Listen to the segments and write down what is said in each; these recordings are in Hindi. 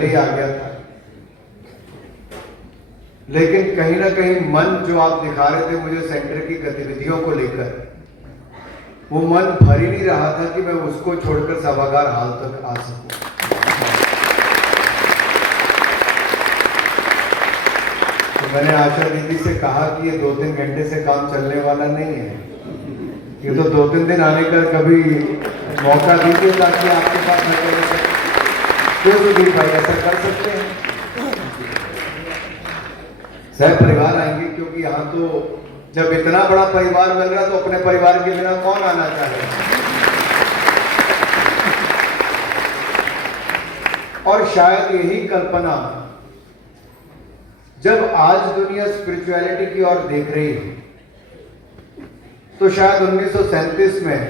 पहले ही आ गया था, लेकिन कहीं ना कहीं मन जो आप दिखा रहे थे मुझे सेंटर की गतिविधियों को लेकर, वो मन भर ही नहीं रहा था कि मैं उसको छोड़कर सभागार हाल तक आ सकूं। तो मैंने आशा दीदी से कहा कि ये 2-3 घंटे से काम चलने वाला नहीं है, ये तो 2-3 दिन आने का कभी मौका दीजिए ताकि आपके पास न कर सके। क्यों सुधीर भाई ऐसा कर सकते हैं? सह परिवार आएंगे, क्योंकि यहाँ तो जब इतना बड़ा परिवार मिल रहा तो अपने परिवार के बिना कौन आना चाहेगा। और शायद यही कल्पना जब आज दुनिया स्पिरिचुअलिटी की ओर देख रही है, तो शायद 1937 में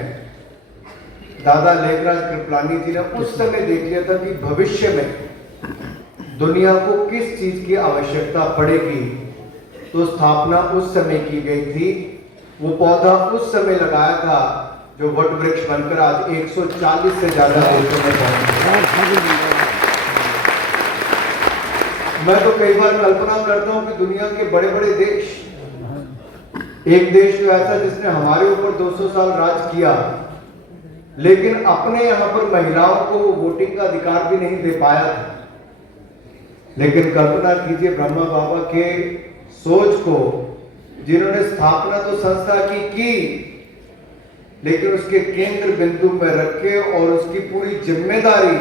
दादा लेखराज कृपलानी जी ने उस समय देख लिया था कि भविष्य में दुनिया को किस चीज की आवश्यकता पड़ेगी, तो स्थापना उस समय की गई थी। वो पौधा उस समय लगाया था जो वट वृक्ष बनकर आज 140 से ज्यादा देशों में पहुंचा। मैं तो कई बार कल्पना करता हूं कि दुनिया के बड़े बड़े देश, एक देश तो ऐसा जिसने हमारे ऊपर 200 साल राज किया, लेकिन अपने यहां पर महिलाओं को वोटिंग का अधिकार भी नहीं दे पाया था। लेकिन कल्पना कीजिए ब्रह्मा बाबा के सोच को, जिन्होंने स्थापना तो संस्था की, लेकिन उसके केंद्र बिंदु में रखे और उसकी पूरी जिम्मेदारी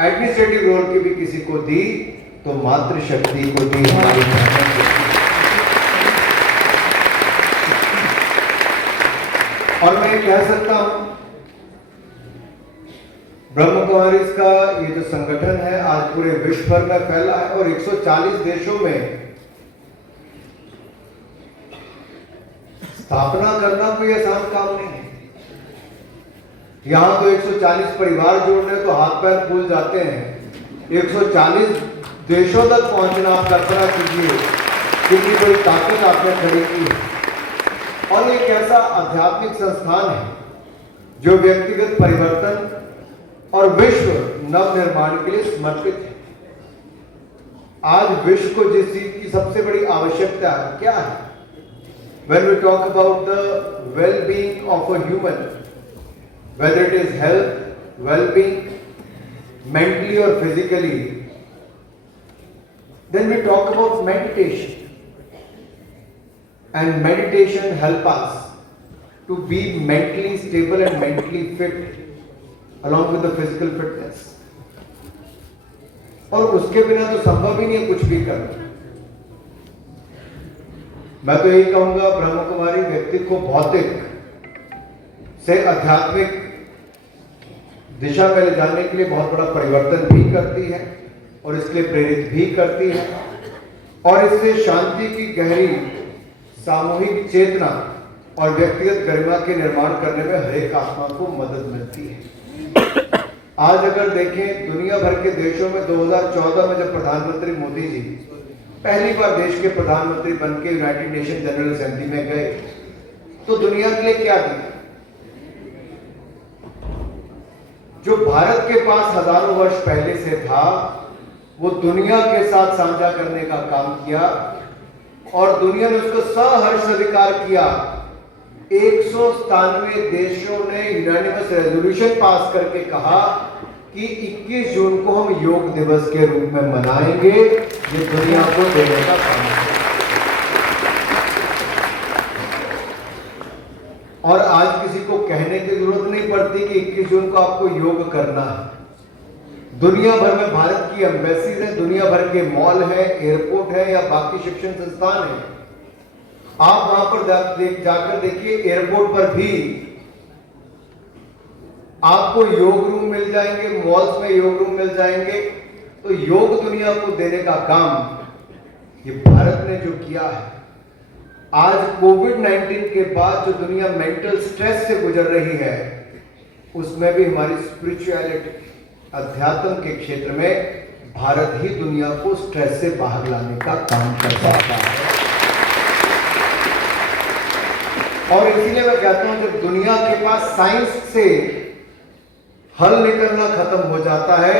एडमिनिस्ट्रेटिव रोल की भी किसी को दी, तो मातृशक्ति को दी हमारी बहनों को। और मैं कह सकता हूं ब्रह्म कुमारीज का ये जो संगठन है आज पूरे विश्व भर में फैला है और 140 देशों में स्थापना करना कोई आसान काम नहीं है। यहां तो 140 परिवार जोड़ने तो हाथ पैर फूल जाते हैं, 140 देशों तक पहुंचना आप कल्पना कीजिए कितनी बड़ी ताकत आपने खड़ी की है। और एक ऐसा आध्यात्मिक संस्थान है जो व्यक्तिगत परिवर्तन और विश्व नव निर्माण के लिए समर्पित है। आज विश्व को जिस चीज की सबसे बड़ी आवश्यकता है क्या है? When we talk about the well-being of a human, whether it is health, well-being, mentally or physically, then we talk about meditation. And meditation helps us to be mentally stable and mentally fit along with the physical fitness. और उसके बिना तो संभव ही नहीं है कुछ भी करना। मैं तो यही कहूंगा ब्रह्म कुमारी व्यक्ति को भौतिक से आध्यात्मिक दिशा में ले जाने के लिए बहुत बड़ा परिवर्तन भी करती है और इसके लिए प्रेरित भी करती है, और इससे शांति की गहरी सामूहिक चेतना और व्यक्तिगत गरिमा के निर्माण करने में हर एक आत्मा को मदद मिलती है। आज अगर देखें दुनिया भर के देशों में 2014 में जब प्रधानमंत्री मोदी जी पहली बार देश के प्रधानमंत्री बनकर यूनाइटेड नेशन जनरल असेंबली में गए, तो दुनिया के लिए क्या दिया? जो भारत के पास हजारों वर्ष पहले से था वो दुनिया के साथ साझा करने का काम किया और दुनिया ने उसको सहर्ष स्वीकार किया। 197 देशों ने यूनानिमस रेजोल्यूशन पास करके कहा कि 21 जून को हम योग दिवस के रूप में मनाएंगे। ये दुनिया को देने का काम है। और आज किसी को कहने की जरूरत नहीं पड़ती कि 21 जून को आपको योग करना है। दुनिया भर में भारत की एम्बेसीज है, दुनिया भर के मॉल है, एयरपोर्ट है या बाकी शिक्षण संस्थान है। आप वहां पर जाकर देखिए, एयरपोर्ट पर भी आपको योग रूम मिल जाएंगे, मॉल्स में योग रूम मिल जाएंगे। तो योग दुनिया को देने का काम ये भारत ने जो किया है। आज कोविड-19 के बाद जो दुनिया मेंटल स्ट्रेस से गुजर रही है, उसमें भी हमारी स्पिरिचुअलिटी अध्यात्म के क्षेत्र में भारत ही दुनिया को स्ट्रेस से बाहर लाने का काम कर सकता है। और इसीलिए मैं कहता हूं जब दुनिया के पास साइंस से हल निकलना खत्म हो जाता है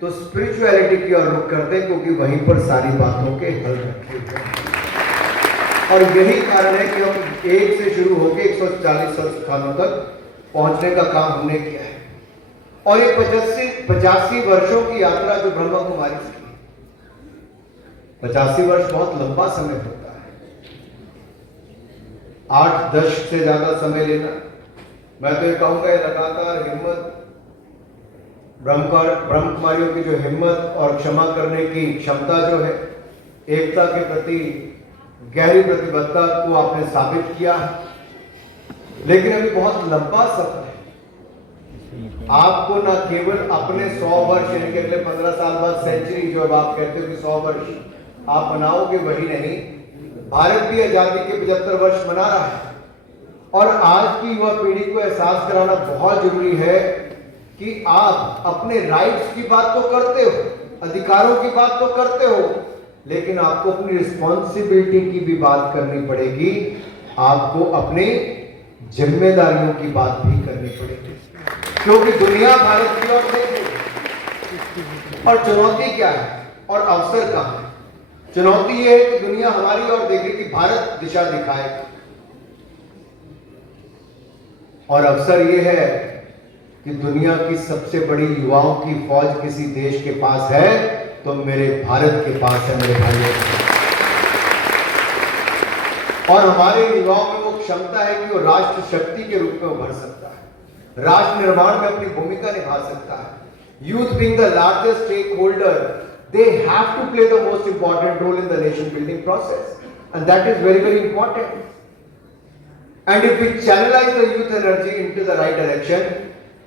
तो स्पिरिचुअलिटी की ओर रुख करते हैं, क्योंकि वहीं पर सारी बातों के हल रखे हुए हैं। और यही कारण है कि हम 1 से शुरू होकर 140 स्थानों तक पहुंचने का काम हमने किया है। और ये 85 वर्षों की यात्रा जो ब्रह्मा कुमारी से की, 85 वर्ष बहुत लंबा समय होता है। 8-10 से ज्यादा समय लेना, मैं तो ये कहूंगा ये लगातार हिम्मत, ब्रह्म कुमारियों की जो हिम्मत और क्षमा करने की क्षमता जो है, एकता के प्रति गहरी प्रतिबद्धता को आपने साबित किया है। लेकिन अभी बहुत लंबा सफर है। आपको न केवल अपने 100 वर्ष यानी कि अगले 15 साल बाद सेंचुरी, जो अब आप कहते हो कि 100 वर्ष आप मनाओगे, वही नहीं, भारत भी आजादी के 75 वर्ष मना रहा है। और आज की युवा पीढ़ी को एहसास कराना बहुत जरूरी है कि आप अपने राइट्स की बात तो करते हो, अधिकारों की बात तो करते हो, लेकिन आपको अपनी रिस्पॉन्सिबिलिटी की भी बात करनी पड़ेगी। आपको अपनी जिम्मेदारियों की बात भी करनी पड़ेगी, क्योंकि दुनिया भारत की ओर देख रही है। और चुनौती क्या है और अवसर कहां है? चुनौती यह है कि दुनिया हमारी ओर देख रही कि भारत दिशा दिखाएगा, और अवसर यह है कि दुनिया की सबसे बड़ी युवाओं की फौज किसी देश के पास है तो मेरे भारत के पास है, मेरे भाइयों। और हमारे युवाओं में वो क्षमता है कि वो राष्ट्र शक्ति के रूप में उभर सकता है, राष्ट्र निर्माण में अपनी भूमिका निभा सकता है। Youth being the largest stakeholder, they have to play the most important role in the nation building process, and that is very, very important. And if we channelize the youth energy into the right direction,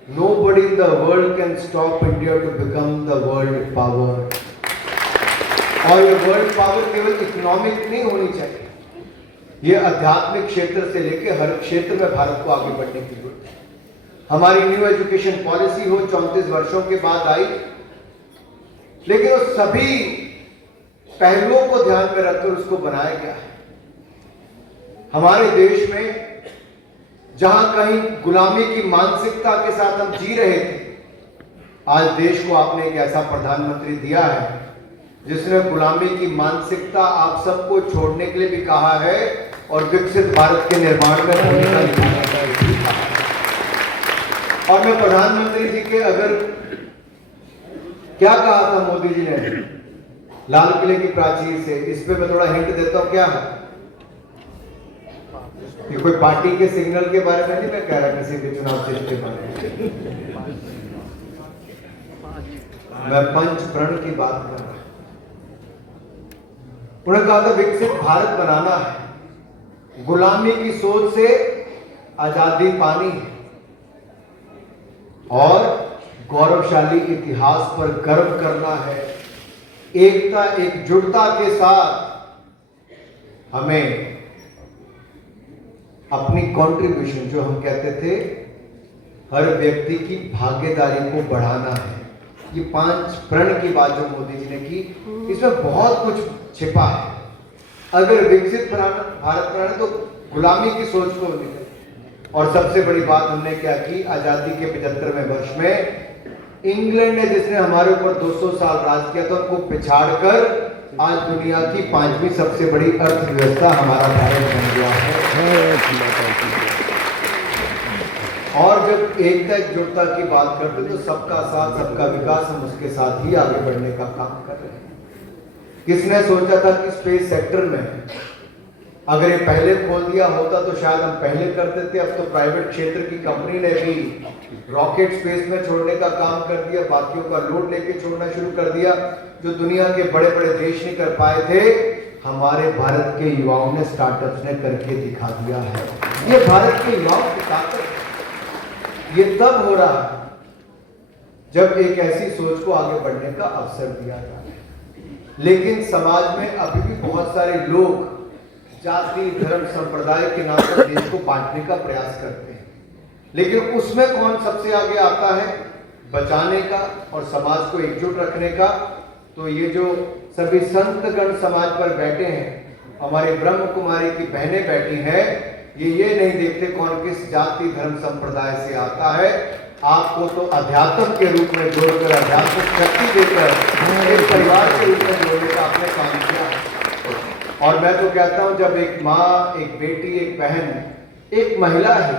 nobody in the world can stop India to become the world power. और ये वर्ल्ड पावर केवल इकोनॉमिक नहीं होनी चाहिए, ये आध्यात्मिक क्षेत्र से लेकर हर क्षेत्र में भारत को आगे बढ़ने की जरूरत है। हमारी न्यू एजुकेशन पॉलिसी हो 34 वर्षों के बाद आई, लेकिन उस सभी पहलुओं को ध्यान में रखकर उसको बनाया गया है। हमारे देश में जहां कहीं गुलामी की मानसिकता के साथ हम जी रहे थे, आज देश को आपने एक ऐसा प्रधानमंत्री दिया है जिसने गुलामी की मानसिकता आप सबको छोड़ने के लिए भी कहा है और विकसित भारत के निर्माण में भूमिका निभाने का भी कहा है। और मैं प्रधानमंत्री जी के अगर क्या कहा था मोदी जी ने लाल किले की प्राचीर से, इस पे मैं थोड़ा हिंट देता हूं। क्या है ये? कोई पार्टी के सिग्नल के बारे में नहीं मैं कह रहा, किसी के चुनाव चिन्ह के बारे में मैं पंच प्रण की बात कर रहा हूं। उन्होंने कहा था विकसित भारत बनाना है, गुलामी की सोच से आजादी पानी है और गौरवशाली इतिहास पर गर्व करना है। एकता एकजुटता के साथ हमें अपनी कंट्रीब्यूशन, जो हम कहते थे हर व्यक्ति की भागीदारी को बढ़ाना है। ये 5 प्रण की बात जो मोदी जी ने की, इसमें बहुत कुछ छिपा है। अगर विकसित भारत बनाना तो गुलामी की सोच को निकले। और सबसे बड़ी बात हमने क्या की, आजादी के 75वें वर्ष में इंग्लैंड ने जिसने हमारे ऊपर 200 साल राज किया था, उनको पिछाड़कर आज दुनिया की 5वीं सबसे बड़ी अर्थव्यवस्था हमारा भारत बन गया है। और जब एकता एकजुटता की बात करते तो सबका साथ सबका विकास, हम उसके साथ ही आगे बढ़ने का काम कर रहे हैं। किसने सोचा था कि स्पेस सेक्टर में अगर ये पहले खोल दिया होता तो शायद हम पहले करते थे। अब तो प्राइवेट क्षेत्र की कंपनी ने भी रॉकेट स्पेस में छोड़ने का काम कर दिया, बाकियों का लोड लेके छोड़ना शुरू कर दिया। जो दुनिया के बड़े बड़े देश नहीं कर पाए थे, हमारे भारत के युवाओं ने, स्टार्टअप्स ने करके दिखा दिया है। ये भारत के युवाओं की ताकत है। ये तब हो रहा है जब एक ऐसी सोच को आगे बढ़ने का अवसर दिया जाता है। लेकिन समाज में अभी भी बहुत सारे लोग जाति धर्म संप्रदाय के नाम पर देश को बांटने का प्रयास करते हैं। लेकिन उसमें कौन सबसे आगे आता है बचाने का और समाज को एकजुट रखने का? तो ये जो सभी संतगण समाज पर बैठे हैं, हमारी ब्रह्म कुमारी की बहनें बैठी हैं, ये नहीं देखते कौन किस जाति धर्म संप्रदाय से आता है। आपको तो अध्यात्म के रूप में जोड़कर, अध्यात्म शक्ति देकर एक परिवार के रूप में जोड़ने का आपने काम किया। और मैं तो कहता हूं, जब एक माँ, एक बेटी, एक बहन, एक महिला है,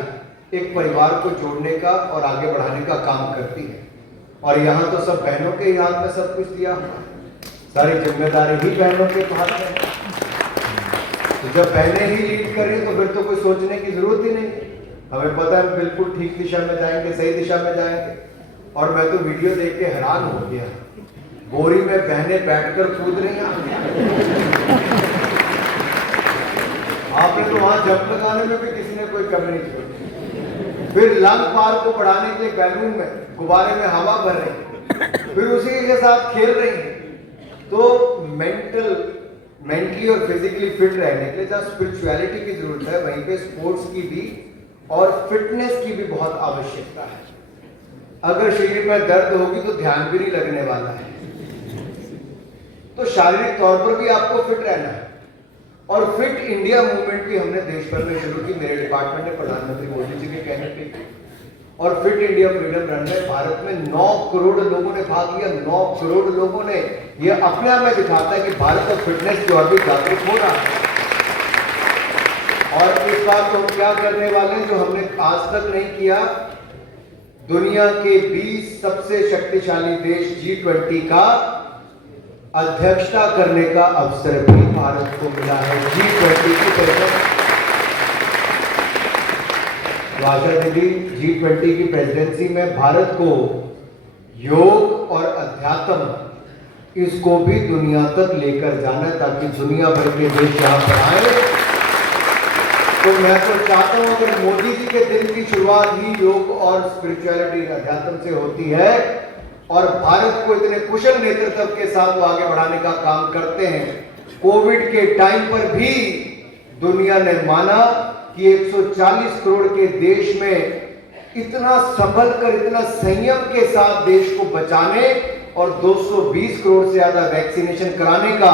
एक परिवार को जोड़ने का और आगे बढ़ाने का काम करती है, और यहाँ तो सब बहनों के ही हाथ में सब कुछ दिया, सारी जिम्मेदारी ही बहनों के हाथ में है। तो जब बहनें ही लीड कर रही तो फिर तो कोई सोचने की जरूरत ही नहीं। हमें पता है बिल्कुल ठीक दिशा में जाएंगे, सही दिशा में जाएंगे। और मैं तो वीडियो देख के हैरान हो गया, बोरी में बहनें बैठकर कूद रही हैं। आपने तो वहां जंप लगाने में भी किसी ने कोई कमी नहीं छोड़ी। फिर लंग पार को बढ़ाने के लिए बैलून में, गुब्बारे में हवा भर रही है, फिर उसी के साथ खेल रही है। तो मेंटली और फिजिकली फिट रहने के लिए जहाँ स्पिरिचुअलिटी की जरूरत है, वहीं पे स्पोर्ट्स की भी और फिटनेस की भी बहुत आवश्यकता है। अगर शरीर में दर्द होगी तो ध्यान भी नहीं लगने वाला है। तो शारीरिक तौर पर भी आपको फिट रहना है। और फिट इंडिया मूवमेंट भी हमने देश भर में शुरू की, मेरे डिपार्टमेंट ने प्रधानमंत्री मोदी जी के कहने पे। और फिट इंडिया फ्रीडम रन में भारत में 9 करोड़ लोगों ने भाग लिया। 9 करोड़ लोगों ने, यह अपने आप में दिखाता है कि भारत और फिटनेस की ओर भी जागरूक हो रहा है। और इस बार तो हम क्या करने वाले हैं जो हमने आज तक नहीं किया, दुनिया के 20 सबसे शक्तिशाली देश G20 का अध्यक्षता करने का अवसर भी भारत को मिला है। G20 की प्रेसिडेंट आशा दीदी, G20 की प्रेसिडेंसी में भारत को योग और अध्यात्म, इसको भी दुनिया तक लेकर जाना है, ताकि दुनिया भर के देश यहाँ पर आए। तो मैं तो चाहता हूं, अगर मोदी जी के दिन की शुरुआत ही योग और स्पिरिचुअलिटी, अध्यात्म से होती है, और भारत को इतने कुशल नेतृत्व के साथ वो आगे बढ़ाने का काम करते हैं। कोविड के टाइम पर भी दुनिया ने माना कि 140 करोड़ के देश में इतना संभल कर, इतना संयम के साथ देश को बचाने और 220 करोड़ से ज्यादा वैक्सीनेशन कराने का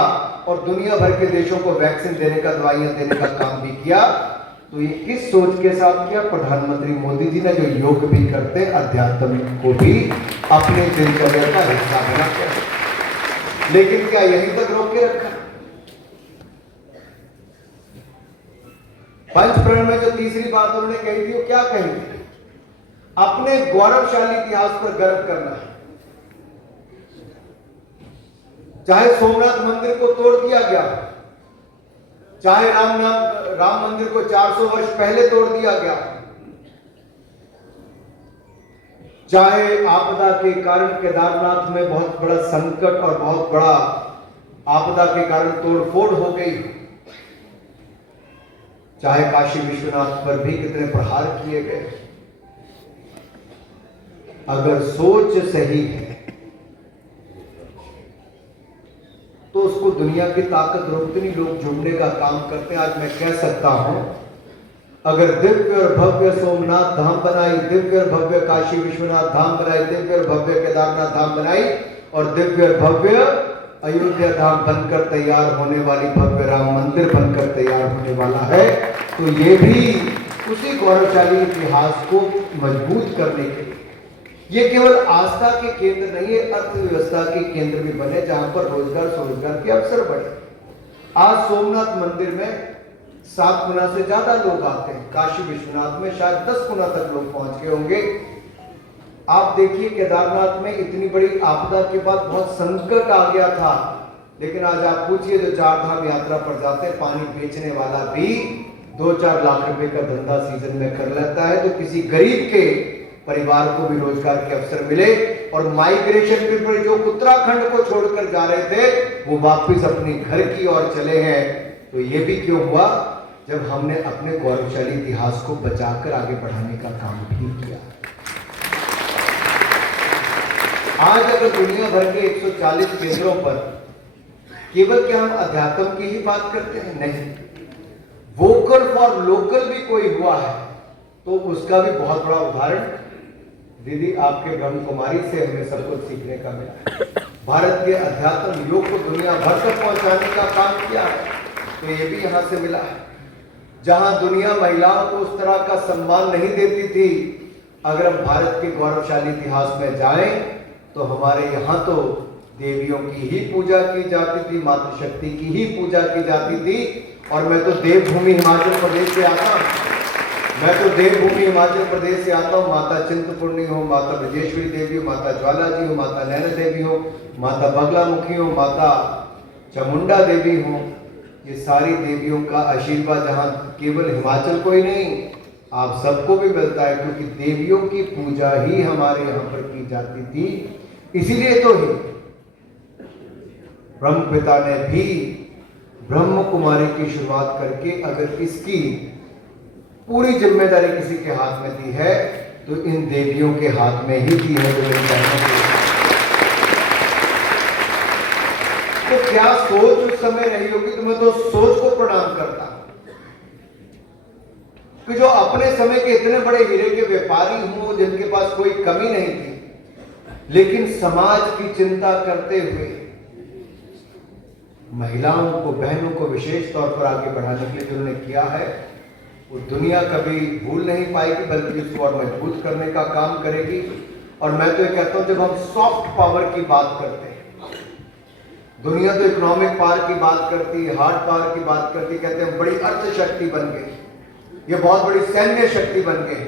और दुनिया भर के देशों को वैक्सीन देने का, दवाइयां देने का काम भी किया। तो ये किस सोच के साथ किया? प्रधानमंत्री मोदी जी ने, जो योग भी करते, अध्यात्म को भी अपने दिनचर्या का हिस्सा बनाते। लेकिन क्या यहीं तक रोक के रखा? पंचप्रण में जो तीसरी बात उन्होंने कही थी, वो क्या कही थी? अपने गौरवशाली इतिहास पर गर्व करना है। चाहे सोमनाथ मंदिर को तोड़ दिया गया, चाहे राम मंदिर को 400 वर्ष पहले तोड़ दिया गया, चाहे आपदा के कारण केदारनाथ में बहुत बड़ा संकट और बहुत बड़ा आपदा के कारण तोड़फोड़ हो गई, चाहे काशी विश्वनाथ पर भी कितने प्रहार किए गए, अगर सोच सही है तो उसको दुनिया की ताकत रोकती नहीं, लोग जुड़ने का काम करते हैं। आज मैं कह सकता हूं, अगर दिव्य और भव्य सोमनाथ धाम बनाई, दिव्य और भव्य काशी विश्वनाथ धाम बनाई, दिव्य और भव्य केदारनाथ धाम बनाई, और दिव्य और भव्य अयोध्या धाम बनकर तैयार होने वाली, भव्य राम मंदिर बनकर तैयार होने वाला है, तो ये भी उसी गौरवशाली इतिहास को मजबूत करने के लिए, ये केवल आस्था के केंद्र नहीं है, अर्थव्यवस्था के केंद्र भी बने, जहां पर रोजगार स्वरोजगार के अवसर बढ़े। आज सोमनाथ मंदिर में 7 गुना से ज्यादा लोग आते हैं, काशी विश्वनाथ में शायद 10 गुना तक लोग पहुंच गए होंगे। आप देखिए, केदारनाथ में इतनी बड़ी आपदा के बाद बहुत संकट आ गया था, लेकिन आज आप पूछिए, जो 4 धाम यात्रा पर जाते हैं, पानी बेचने वाला भी 2-4 लाख रुपए का धंधा सीजन में कर लेता है, तो किसी गरीब के परिवार को भी रोजगार के अवसर मिले। और माइग्रेशन पीपल जो उत्तराखंड को छोड़कर जा रहे थे, वो वापस अपने घर की ओर चले हैं। तो ये भी क्यों हुआ? जब हमने अपने गौरवशाली इतिहास को बचाकर आगे बढ़ाने का काम भी किया। आज अगर दुनिया भर के 140 केंद्रों पर केवल क्या हम अध्यात्म की ही बात करते हैं? नहीं, वोकल फॉर लोकल भी कोई हुआ है, तो उसका भी बहुत बड़ा उदाहरण दीदी आपके ब्रह्म कुमारी से हमें सब कुछ सीखने का मिला। भारत के अध्यात्म योग को दुनिया भर तक पहुंचाने का काम किया है, तो ये भी यहां से मिला है। जहां दुनिया महिलाओं को उस तरह का सम्मान नहीं देती थी, अगर हम भारत के गौरवशाली इतिहास में जाएं तो हमारे यहाँ तो देवियों की ही पूजा की जाती थी, मातृशक्ति की ही पूजा की जाती थी। और मैं तो देवभूमि हिमाचल प्रदेश से आता हूँ, माता चिंतपूर्णी हो, माता ब्रजेश्वरी देवी हो, माता ज्वाला जी हो, माता नैना देवी हो, माता बगलामुखी हो, माता चामुंडा देवी हो, ये सारी देवियों का आशीर्वाद जहाँ केवल हिमाचल को ही नहीं आप सबको भी मिलता है, क्योंकि देवियों की पूजा ही हमारे यहाँ पर की जाती थी। इसीलिए तो ही ब्रह्मपिता ने भी ब्रह्म कुमारी की शुरुआत करके अगर इसकी पूरी जिम्मेदारी किसी के हाथ में दी है तो इन देवियों के हाथ में ही दी है। तो क्या सोच उस समय रही होगी, तो मैं तो सोच को प्रणाम करता हूं कि जो अपने समय के इतने बड़े हीरे के व्यापारी हों, जिनके पास कोई कमी नहीं थी, लेकिन समाज की चिंता करते हुए महिलाओं को, बहनों को विशेष तौर पर आगे बढ़ाने के लिए उन्होंने किया है, वो दुनिया कभी भूल नहीं पाएगी, बल्कि उसको और मजबूत करने का काम करेगी। और मैं तो ये कहता हूं, जब हम सॉफ्ट पावर की बात करते हैं, दुनिया तो इकोनॉमिक पावर की बात करती है, हार्ड पावर की बात करती है, कहते हैं बड़ी अर्थ शक्ति बन गई, ये बहुत बड़ी सैन्य शक्ति बन गई।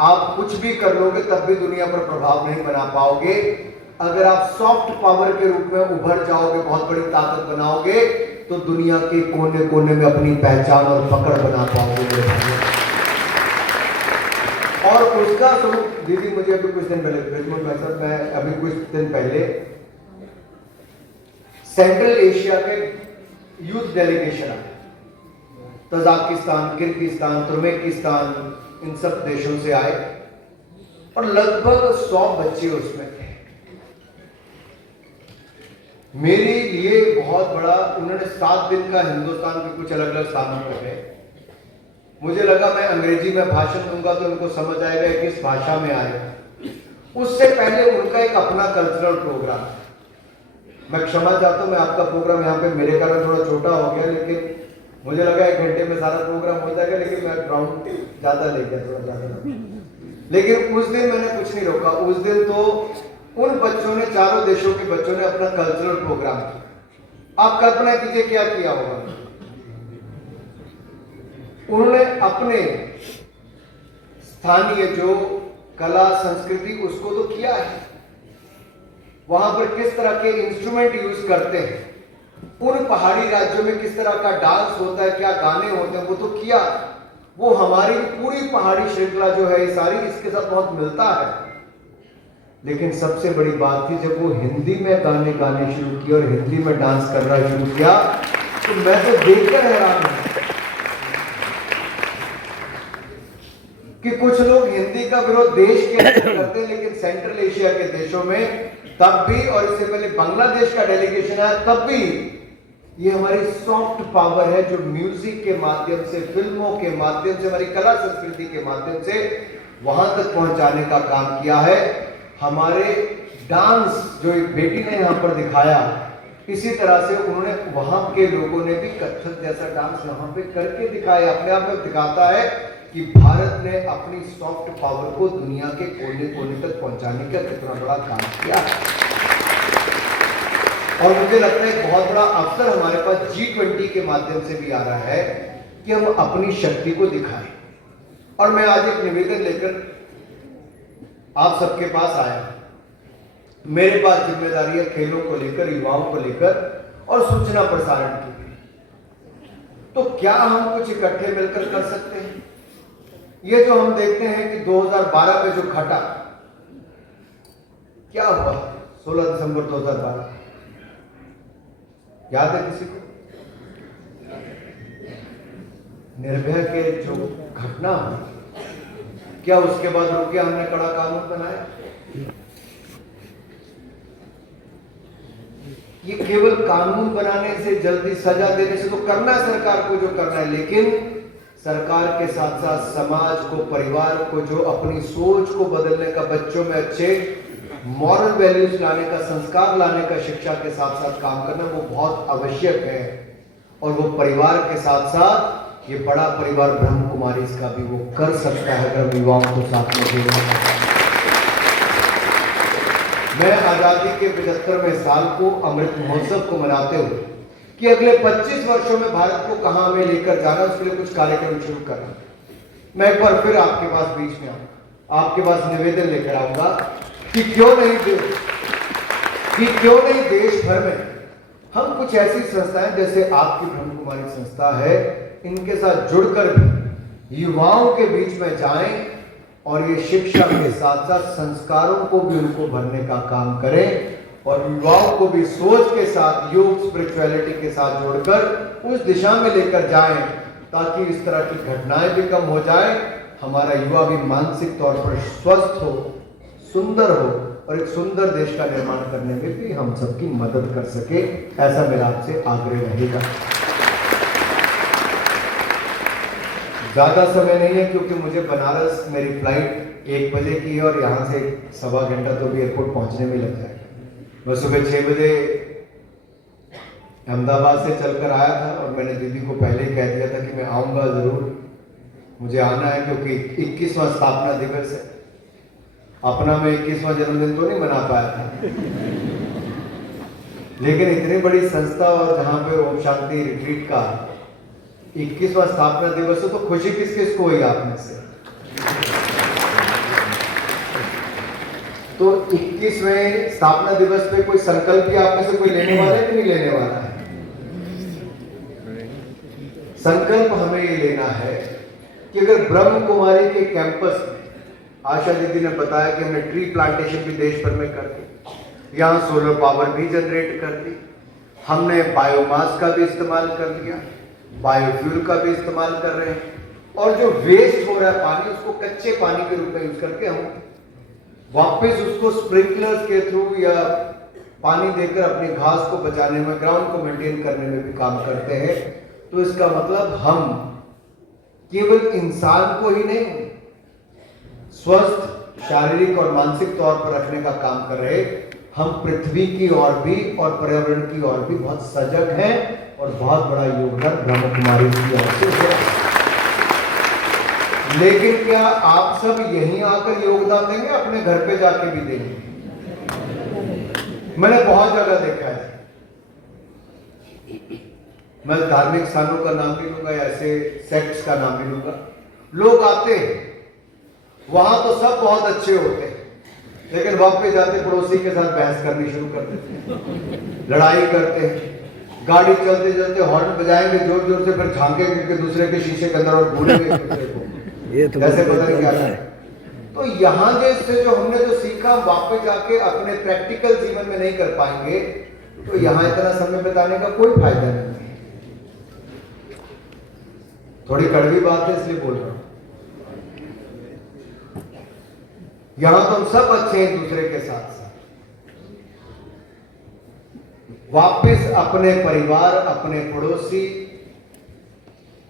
आप कुछ भी कर लोगे तब भी दुनिया पर प्रभाव नहीं बना पाओगे। अगर आप सॉफ्ट पावर के रूप में उभर जाओगे, बहुत बड़ी ताकत बनाओगे, तो दुनिया के कोने कोने में अपनी पहचान और पकड़ बना पाओगे मेरे भाई। और उसका स्वरूप दीदी, मुझे अभी कुछ दिन पहले, मैं अभी कुछ दिन पहले सेंट्रल एशिया के यूथ डेलीगेशन आए, तजाकिस्तान, किर्गिस्तान, तुर्कमेनिस्तान, इन सब देशों से आए और लगभग 100 बच्चे उसमें थे। मेरे लिए बहुत बड़ा, उन्होंने 7 दिन का हिंदुस्तान के कुछ अलग अलग स्थानों पर है। मुझे लगा मैं अंग्रेजी में भाषण दूंगा तो उनको समझ आएगा किस भाषा में आएगा। उससे पहले उनका एक अपना कल्चरल प्रोग्राम। मैं क्षमा चाहता हूं, मैं आपका प्रोग्राम यहाँ पे मेरे कारण थोड़ा छोटा हो गया, लेकिन मुझे लगा 1 घंटे में सारा प्रोग्राम हो जाएगा, लेकिन मैं ग्राउंड ज्यादा ले गया, थोड़ा ज्यादा। लेकिन उस दिन मैंने कुछ नहीं रोका। उस दिन तो उन बच्चों ने, चारों देशों के बच्चों ने अपना कल्चरल प्रोग्राम किया। आप कल्पना कीजिए क्या किया होगा। उन्होंने अपने स्थानीय जो कला संस्कृति उसको तो किया है, वहां पर किस तरह के इंस्ट्रूमेंट यूज करते हैं, उन पहाड़ी राज्यों में किस तरह का डांस होता है, क्या गाने होते हैं, वो तो किया। वो हमारी पूरी पहाड़ी श्रृंखला जो है ये सारी इसके साथ बहुत मिलता है। लेकिन सबसे बड़ी बात थी जब वो हिंदी में गाने गाने शुरू किए और हिंदी में डांस करना शुरू किया, तो मैं तो देखकर हैरान हूं कि कुछ लोग हिंदी का विरोध देश के अंदर करते हैं, लेकिन सेंट्रल एशिया के देशों में तब भी, और इससे पहले बांग्लादेश का डेलीगेशन आया तब भी, ये हमारी सॉफ्ट पावर है जो म्यूजिक के माध्यम से, फिल्मों के माध्यम से, हमारी कला संस्कृति के माध्यम से वहां तक पहुंचाने का काम किया है। हमारे डांस जो एक बेटी ने यहां पर दिखाया, इसी तरह से उन्होंने, वहां के लोगों ने भी कथक जैसा डांस यहां पे करके दिखाया। अपने आप में दिखाता है कि भारत ने अपनी सॉफ्ट पावर को दुनिया के कोने कोने तक पहुंचाने का कितना बड़ा काम किया। और मुझे लगता है बहुत बड़ा अवसर हमारे पास G20 के माध्यम से भी आ रहा है कि हम अपनी शक्ति को दिखाएं। और मैं आज एक निवेदन लेकर आप सबके पास आया। मेरे पास जिम्मेदारी है खेलों को लेकर, युवाओं को लेकर और सूचना प्रसारण की। तो क्या हम कुछ इकट्ठे मिलकर कर सकते हैं? ये जो हम देखते हैं कि 2012 में जो घटा, क्या हुआ 16 दिसंबर 2012, याद है किसी को? निर्भया के जो घटना हुई, क्या उसके बाद रुक गया? हमने कड़ा कानून बनाया। ये केवल कानून बनाने से, जल्दी सजा देने से तो करना है सरकार को जो करना है, लेकिन सरकार के साथ साथ समाज को, परिवार को, जो अपनी सोच को बदलने का, बच्चों में अच्छे मॉरल वैल्यूज लाने का, संस्कार लाने का, शिक्षा के साथ साथ काम करना वो बहुत आवश्यक है। और वो परिवार के साथ साथ ये बड़ा परिवार ब्रह्म कुमारी इसका भी वो कर सकता है अगर युवाओं को साथ में जोड़ना। मैं आजादी के 75वें साल को अमृत महोत्सव को मनाते हुए कि अगले 25 वर्षों में भारत को कहां हमें लेकर जाना, उसके लिए कुछ कार्यक्रम शुरू करना, मैं एक बार फिर आपके पास बीच में आऊंगा, आपके पास निवेदन लेकर आऊंगा कि क्यों नहीं देश भर में हम कुछ ऐसी संस्थाएं जैसे आपकी ब्रह्म कुमारी संस्था है, इनके साथ जुड़कर भी युवाओं के बीच में जाएं और ये शिक्षा के साथ साथ संस्कारों को भी उनको भरने का काम करें और युवाओं को भी सोच के साथ योग स्पिरिचुअलिटी के साथ जोड़कर उस दिशा में लेकर जाएं ताकि इस तरह की घटनाएं भी कम हो जाए, हमारा युवा भी मानसिक तौर पर स्वस्थ हो, सुंदर हो और एक सुंदर देश का निर्माण करने में भी हम सबकी मदद कर सके। ऐसा मेरा आपसे आग्रह रहेगा। ज्यादा समय नहीं है क्योंकि मुझे बनारस मेरी फ्लाइट 1 बजे की है और यहाँ से 1.25 घंटा तो भी एयरपोर्ट पहुंचने में लग जाएगा। मैं सुबह 6 बजे अहमदाबाद से चलकर आया था और मैंने दीदी को पहले ही कह दिया था कि मैं आऊँगा ज़रूर, मुझे आना है क्योंकि 21वां स्थापना दिवस है। अपना मैं 21वां जन्मदिन तो नहीं मना पाया था लेकिन इतनी बड़ी संस्था और जहाँ पे ओम शांति रिट्रीट का 21वां स्थापना दिवस है तो खुशी किस किस को हुई आप में से? तो 21वें स्थापना दिवस पे कोई संकल्प भी आप में से कोई लेने वाला है कि नहीं लेने वाला है? संकल्प हमें ये लेना है कि अगर ब्रह्म कुमारी के कैंपस में, आशा दीदी ने बताया कि हमने ट्री प्लांटेशन भी देश भर में कर दी, यहाँ सोलर पावर भी जनरेट कर दी, हमने बायोमास का भी इस्तेमाल कर लिया, बायोफ्यूल का भी इस्तेमाल कर रहे हैं और जो वेस्ट हो रहा है पानी उसको कच्चे पानी के रूप में यूज करके हम वापस उसको स्प्रिंकलर्स के थ्रू या पानी देकर अपनी घास को बचाने में, ग्राउंड को मेंटेन करने में भी काम करते हैं। तो इसका मतलब हम केवल इंसान को ही नहीं स्वस्थ शारीरिक और मानसिक तौर पर रखने का काम कर रहे, हम पृथ्वी की ओर भी और पर्यावरण की ओर भी बहुत सजग हैं और बहुत बड़ा योगदान ब्रह्म कुमारी की ओर से है। लेकिन क्या आप सब यहीं आकर योगदान देंगे, अपने घर पे जाके भी देंगे? मैंने बहुत जगह देखा है, मैं धार्मिक स्थानों का नाम भी लूंगा या ऐसे सेक्ट्स का नाम भी लूंगा, लोग आते हैं वहां तो सब बहुत अच्छे होते हैं लेकिन वापस जाते पड़ोसी के साथ बहस करनी शुरू कर देते हैं, लड़ाई करते हैं, गाड़ी चलते चलते हॉर्न बजाएंगे जोर जोर से, फिर झांकेंगे कि दूसरे के शीशे के अंदर और भूलेंगे दूसरे को, ये तो जैसे पता नहीं क्या है। तो यहाँ जैसे जो हमने जो सीखा वापस जाके अपने प्रैक्टिकल जीवन में नहीं कर पाएंगे तो यहाँ इतना समय बिताने का कोई फायदा नहीं है। थोड़ी कड़वी बात है इसलिए बोल रहा हूं, यहां तो हम सब अच्छे हैं दूसरे के साथ साथ, वापस अपने परिवार, अपने पड़ोसी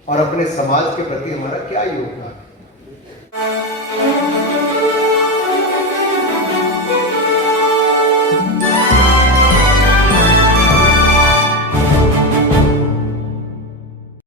और अपने समाज के प्रति हमारा क्या योगदान है?